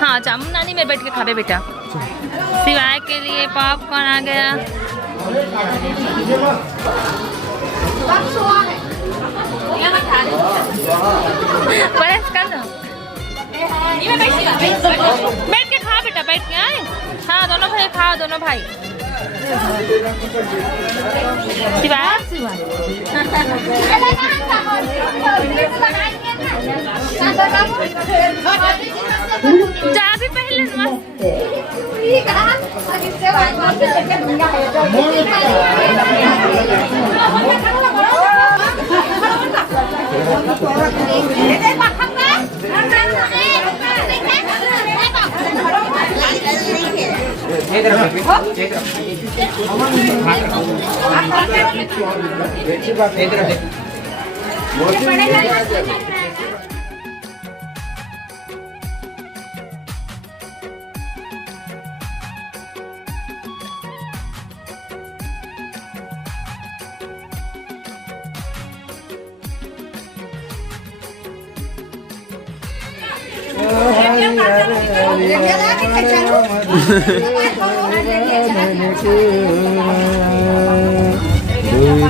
हाँ जामुन नानी में बैठ के खावे बेटा। सिवाय के लिए पॉपकॉर्न आ गया। परेश कर दो। बैठ के खा बेटा, बैठ के आए। हाँ दोनों भाई खाओ, दोनों भाई। सिवाय जा भी पहले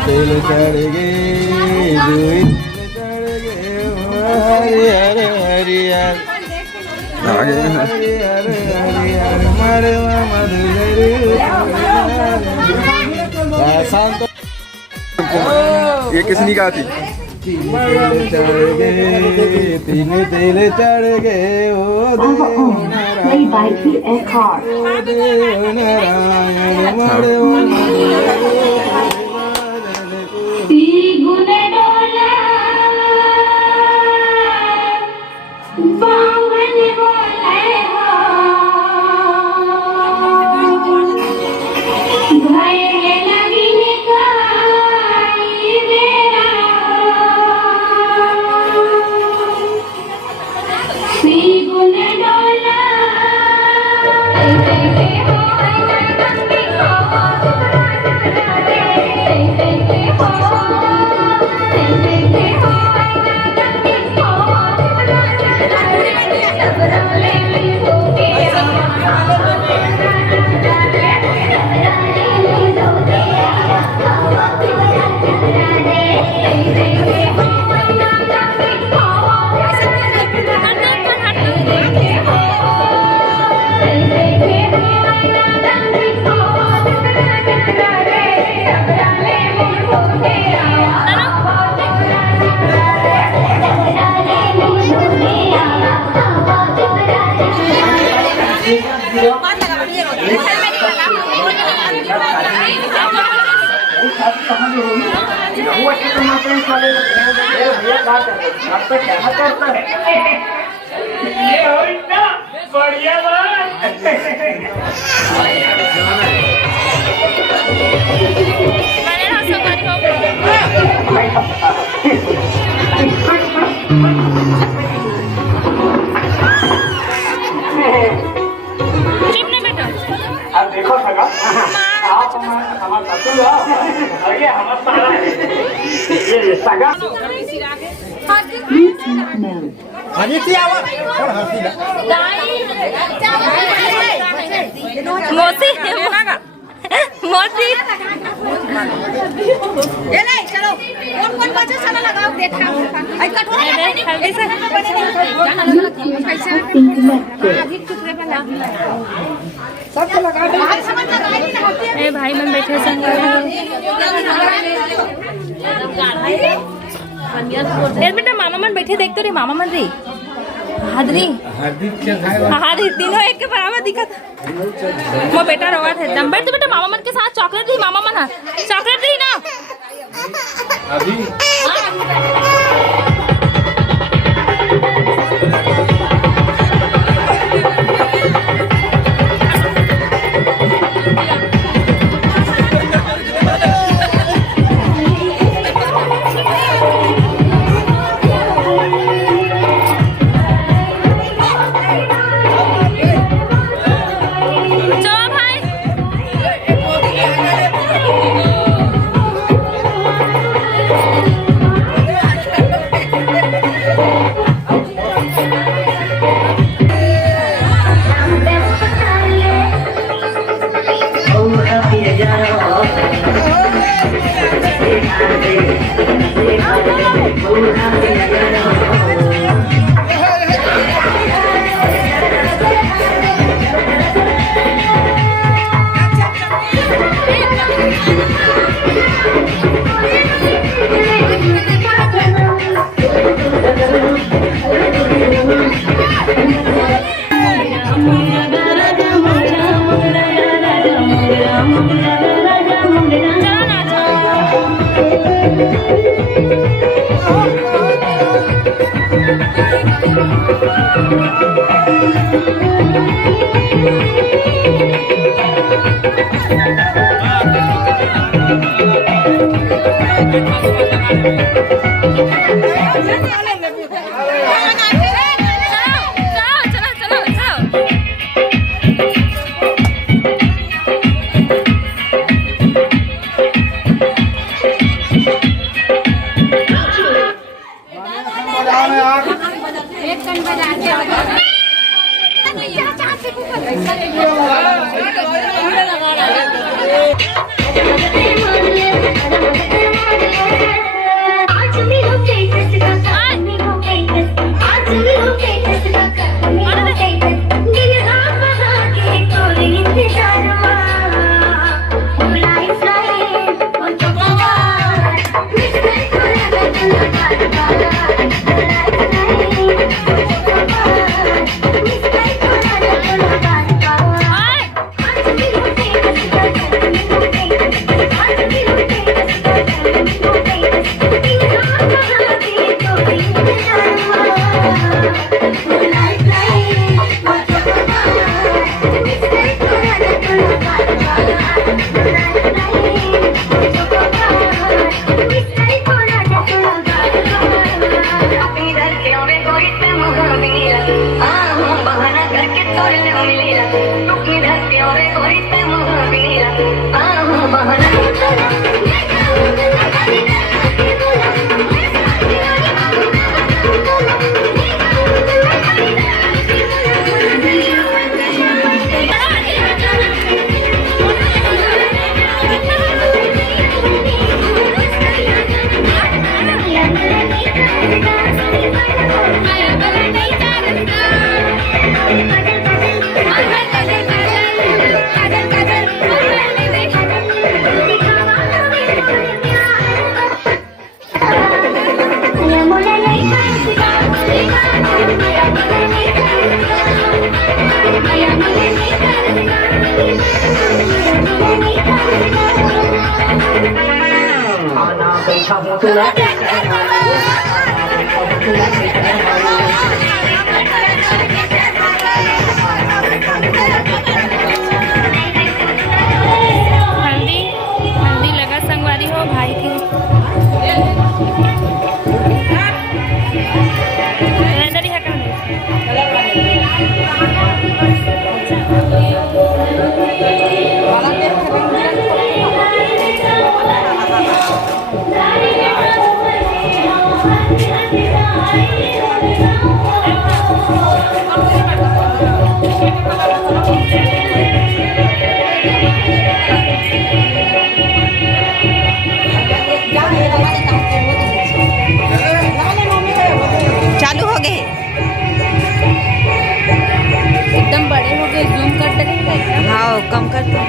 तेल चढ़ गए, हरे हरे हरियर ये किसनी का थी? चढ़ गए, तीन तेल चढ़ गए, ओ देव नारायण मरे बढ़िया अब देखो सगा आप हमारा ससुर हो और ये हमारा साला है ये सगा आदित्य आवा और हंसी मोसी मोसी ये नहीं चलो कौन बच्चा सारा लगाओ देखा आई कठोरा हल्दी से सब लगा दे समझ ए भाई मैं बैठे संग यार बेटा मामा मन बैठे देख तो रे मामा मन रे हादरी हादरी तीनों एक के बराबर दिखा था वो बेटा रोवा थे दम बैठ तो बेटा मामा मन के साथ चॉकलेट दी मामा मन चॉकलेट दी ना अभी चलो भाई हल्दी हल्दी लगा संगवारी हो भाई की नजर है चालू हो गए एकदम बड़े हो गए जूम कर देंगे हाँ कम कर दो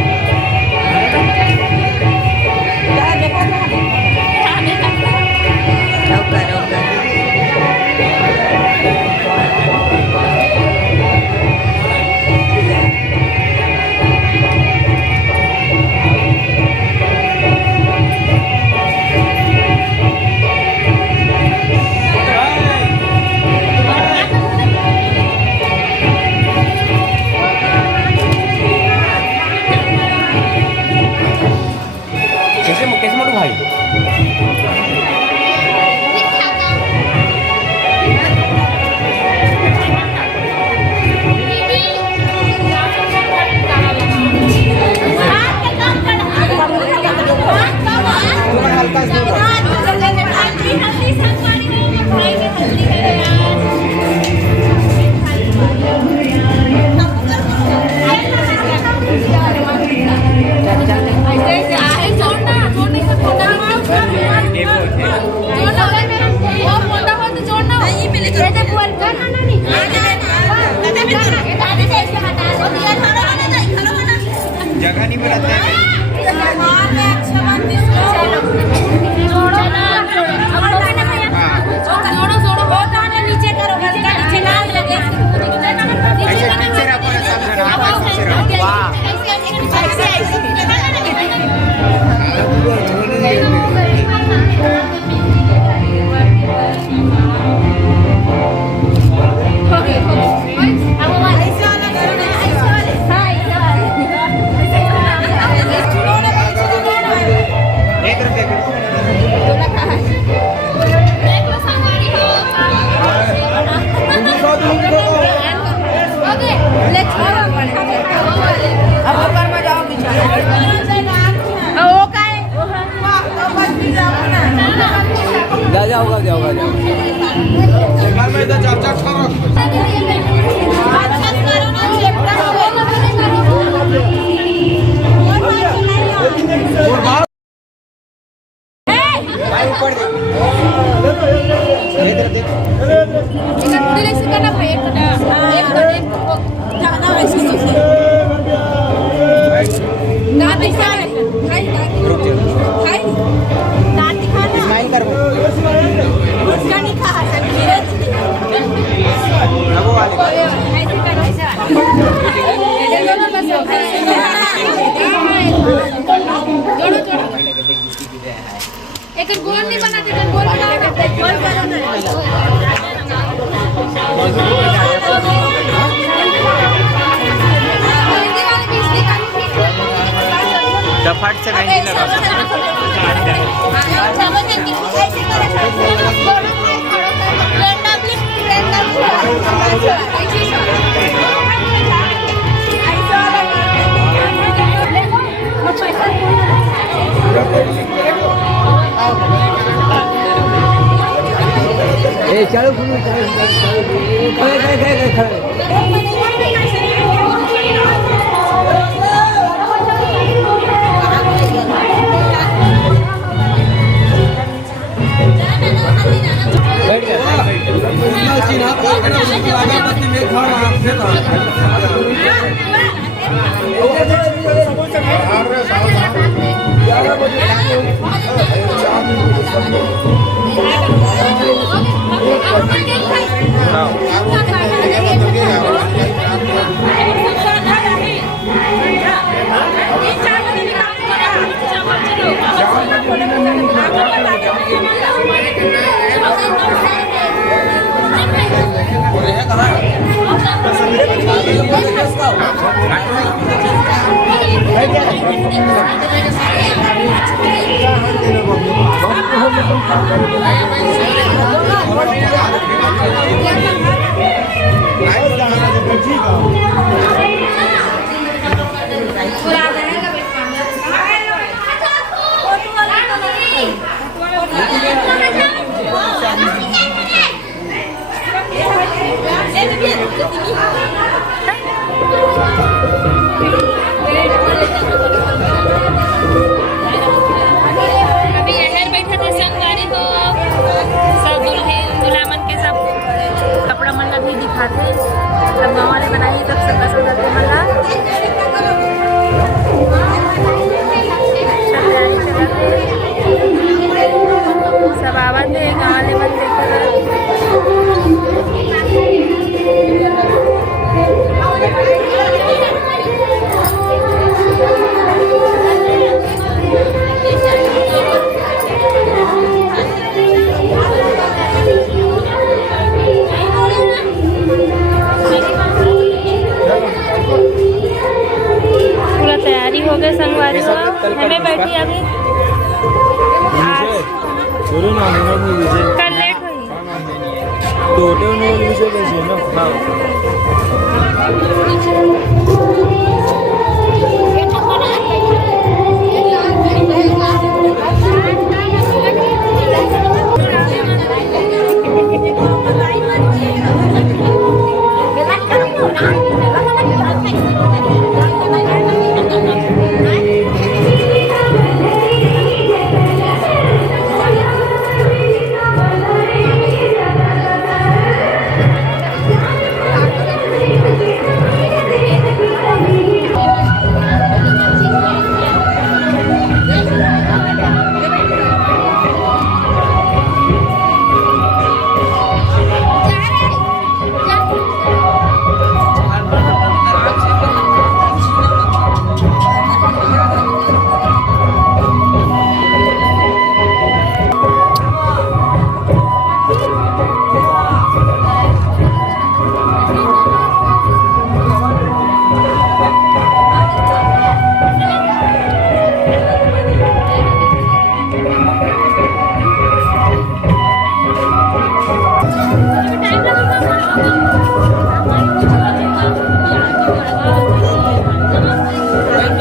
जगह नहीं बनाते हैं नीचे करो नीचे लाल लगे जाओगा जगह में इधर चाचा करो एक गोल नहीं बनाते थे गोल बनाते गोल फट से नहीं चलो हमें बैठी अभी कल लेट हुई तो ना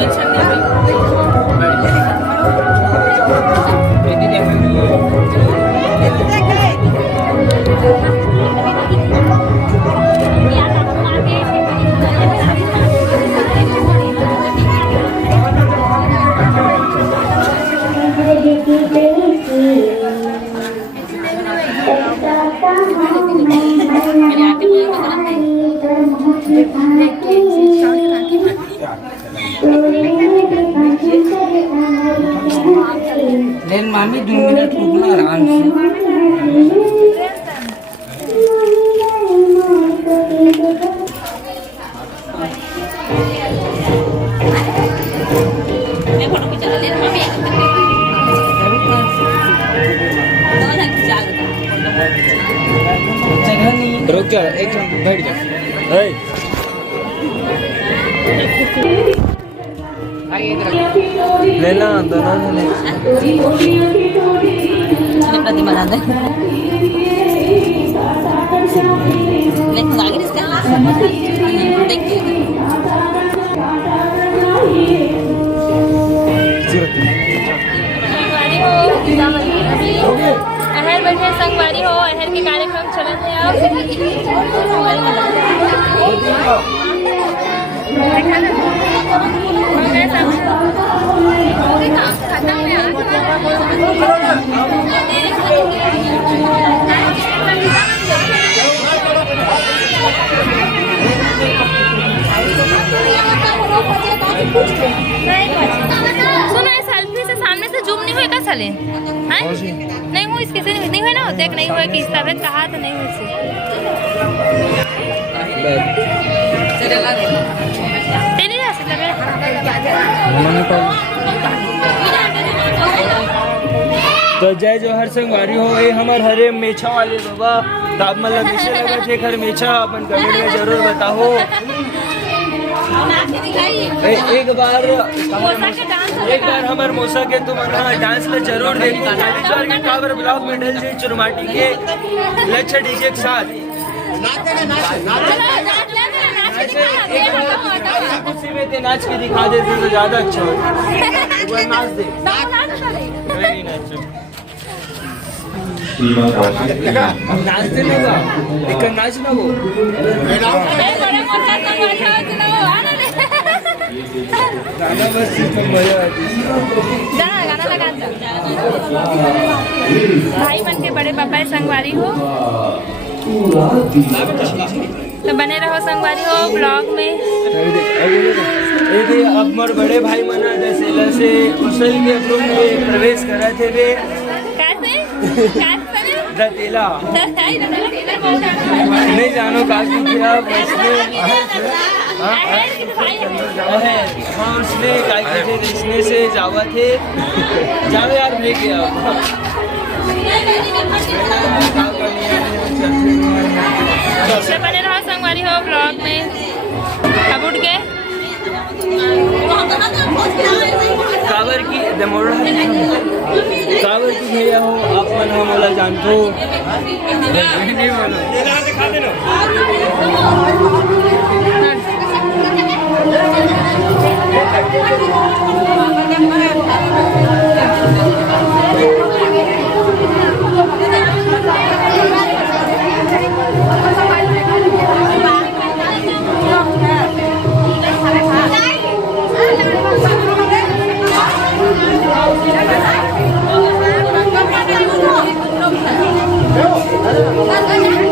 टेंशन नहीं लेकिन मामी 2 मिनट रुकना आराम से। मैं फोटो खींचा ले मम्मी जगह नहीं रुक जा, एक मिनट बैठ जा। लेना दोनों ने प्रतिमा बना दे लेकिन आगे इसका देखिए अहर बैठे संगवारी हो, अहर के कार्यक्रम चलत है सुनो ये सेल्फी से सामने से जूम नहीं हुए का चले नहीं हुई इसके से नहीं हुए ना देख नहीं हुआ कि इस तरह कहा तो नहीं हुई तेरी जा सकता तो जय जोहर संगवारी हो। ये हमार हरे मेछा वाले बाबा ताप मतलब विषय लगा थे खर मेछा अपन कमेंट में जरूर बताओ। एक बार हमार मोसा के तुम डांस में जरूर देखो। चालीसवार के काबर ब्लॉक में ढल से चुरमाटी के लच्छा डीजे के साथ कुछ में ते नाच के दिखा देते तो ज्यादा अच्छा होता। नाच दे नहीं नाच नाचते ना एक नाच ना वो गाना बस इसमें मजा आती है। गाना लगा भाई बन के बड़े पापा संगवारी हो तो बने रहो संगवारी हो ब्लॉग में। अब मोर बड़े भाई मना जैसे लसे उसल के ग्रुप में प्रवेश करा थे वे दतेला नहीं जानो काफी क्या हाँ उसने काफी थे रिश्ते से जावा थे जाओ यार लेके आओ। बने रहो संगवारी हो ब्लॉग में। अब उठ के कावर की कावर की भैया हो आप मन हम बोला जानतो नहीं Hãy subscribe cho kênh Ghiền Mì Gõ để không bỏ lỡ những video hấp dẫn।